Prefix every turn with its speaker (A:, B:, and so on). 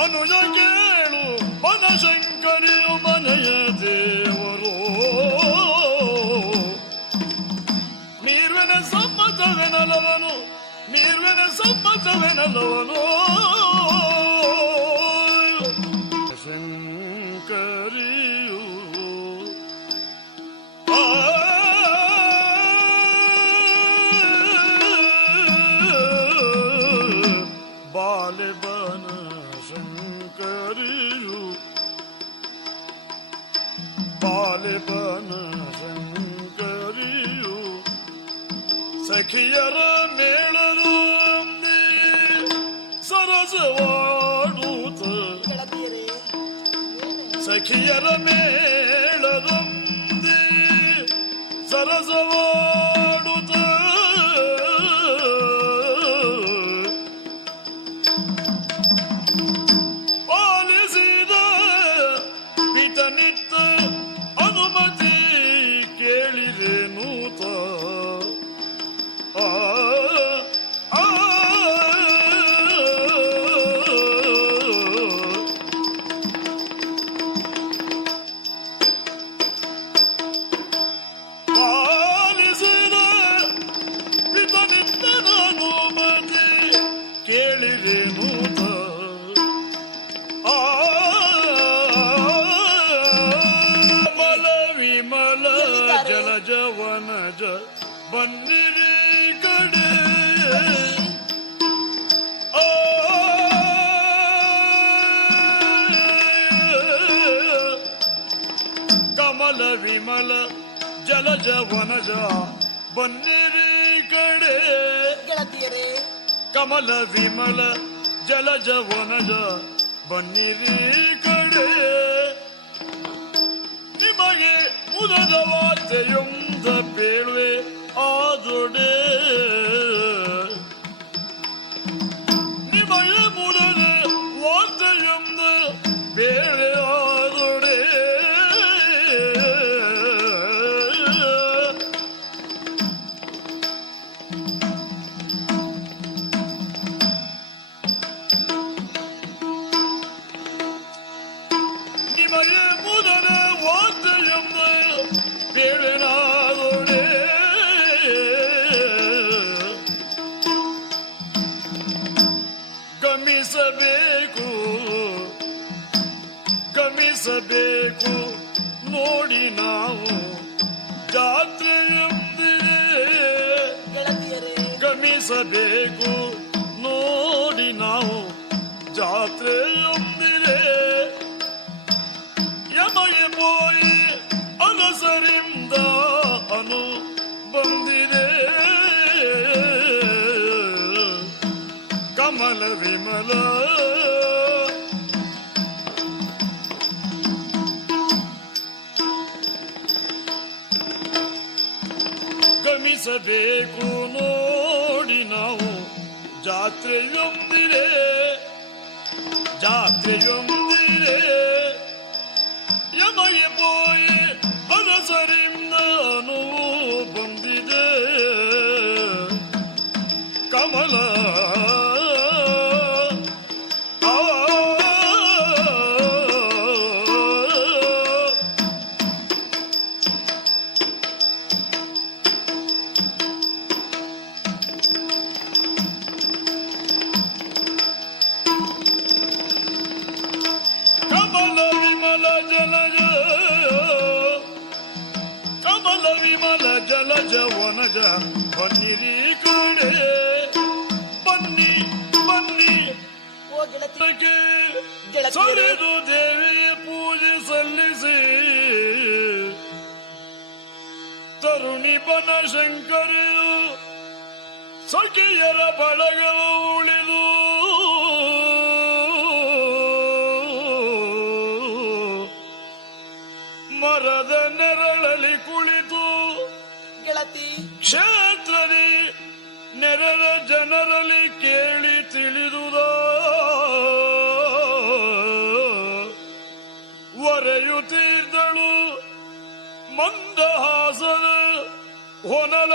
A: అనుజగేళు మన శంకరి మన దేవరు నీర్వెన
B: సమ్మతవెనలవను
A: నీర్వెన సమ్మతవెనలవను Bale de bana sen görüyor. Sekiyara nelerim değil Sarası var utu Sekiyara nelerim değil Sarası var ಜಲಜ ವನಜ ಬನ್ನಿರಿ ಕಡೆ ಆ ಕಮಲ ವಿಮಲ ಜಲಜ ವನಜ ಬನ್ನಿರಿ ಕಡೆ
B: ಗೆಳತಿಯರೇ
A: ಕಮಲ ವಿಮಲ ಜಲಜ ವನಜ ಬನ್ನಿರಿ ಕಡೆ ನಿಮಗೆ ಮುದದ செய்யும் தப்பிழ்வே ஆதுடே முதல் ಗಮಿಸಬೇಕು ಗಮಿಸಬೇಕು ನೋಡಿ ನಾವು ಜಾತ್ರೆಯೊಂದಿಗೆ
B: ಗೆಳತಿಯರೇ.
A: ಗಮಿಸಬೇಕು ನೋಡಿ ನಾವು ಜಾತ್ರೆಯೊಂದಿರೇ ಯಮಗೆ ಪೋಯಿ ಅನಸರಿಂದ ಅನು ಬಂದಿದೆ. ಕಮಲ ವಿಮಲ ಗಮಿಸಬೇಕು ನೋಡಿ ನಾವು ಜಾತ್ರೆಯೊಂದಿದೆ ಜಾತ್ರೆಯೊಂದಿದೆ ಯಮಗೆ ಪೋಯಿ ಅನಸರಿಂದ ಅನುವು ಬಂದಿದೆ ಕಮಲ ವನಜ ಬನ್ನಿರಿ ಕಡೆ ಬನ್ನಿ ಬನ್ನಿ.
B: ಓ ಗೆಳತಿ ಗೆಳತಿಯರೇ.
A: ಸರಿದು ದೇವಿಯ ಪೂಜೆ ಸಲ್ಲಿಸಿ. ತರುಣಿ ಬನ ಶಂಕರಿಯು ಸಖಿಯರ ಬಳಗವು
B: ಗೆಳತಿ
A: ಕ್ಷೇತ್ರದಿ ನೆರೆದ ಜನರಲ್ಲಿ ಕೇಳಿ ತಿಳಿದುದ? ಒರೆಯುತ್ತಿದ್ದಳು ಮಂದಹಾಸದ ಹೊನಲ